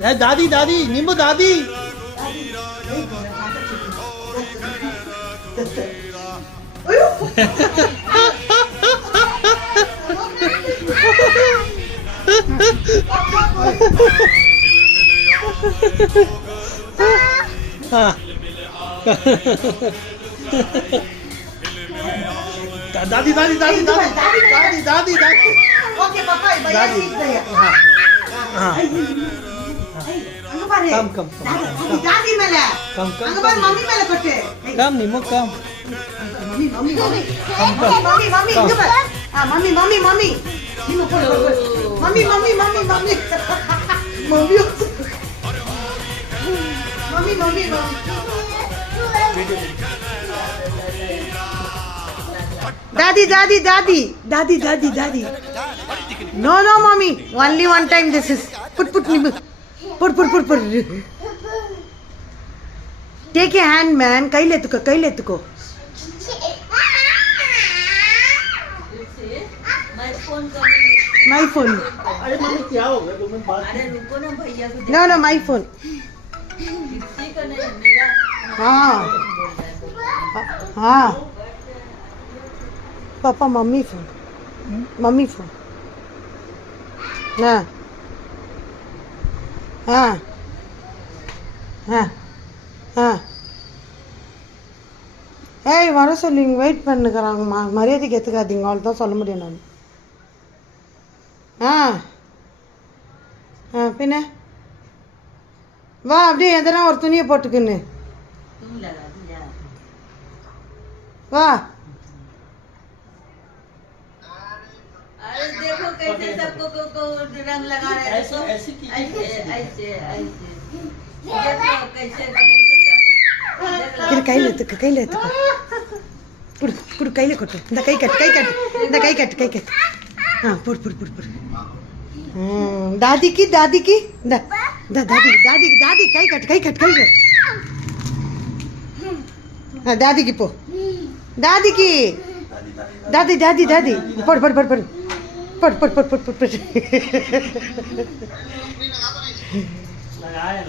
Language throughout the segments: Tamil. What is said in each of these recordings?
दादी दादी नींबू दादी हाँ दादी दादी दादी दादी दादी दादी दादी ओके पापा भैया सीख गया हाँ हाँ कम कम दादी मेले कम अंगबार मम्मी मेले कटे कम नींबू कम mummy mummy mummy mummy mummy अंगबार हां मम्मी मम्मी मम्मी नींबू बोल mummy mummy mummy mummy mummy mummy mummy दादी दादी दादी दादी दादी दादी no no mummy only one time this is put नींबू put take a hand man कई ले तुको माय फोन अरे मम्मी क्या हो गया तुमने बात अरे रुको ना भैया को नो नो माय फोन किसी का नहीं मेरा हाँ हाँ पापा मम्मी फोन हाँ हाँ हाँ हाँ ஏய் வர சொல்லிங்க வெயிட் பண்ணுறாங்க மரியாதைக்கு ஏற்றுக்காதீங்க அவள் தான் சொல்ல முடியும் நான் ஆ ஆ பின்ன வா அப்படியே எதனா ஒரு துணியை போட்டுக்குன்னு तुम लगा दिया வா अरे देखो कैसे सबको को रंग लगा रहे हैं ऐसे ऐसे की ऐसे ऐसे ऐसे देखो कैसे இரு கையில் எடுத்துக்க குடு கையில் கொட்டு இந்த கை கட்டு ஆ போடு दादी की दादी கை கட்டு हाँ दादी की पो दादी की दादी पढ़ लगाया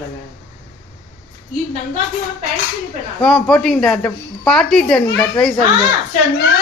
ये नंगा क्यों है? पैंट क्यों नहीं पहना? हाँ Ponting that party done that wise हाँ, चन्ना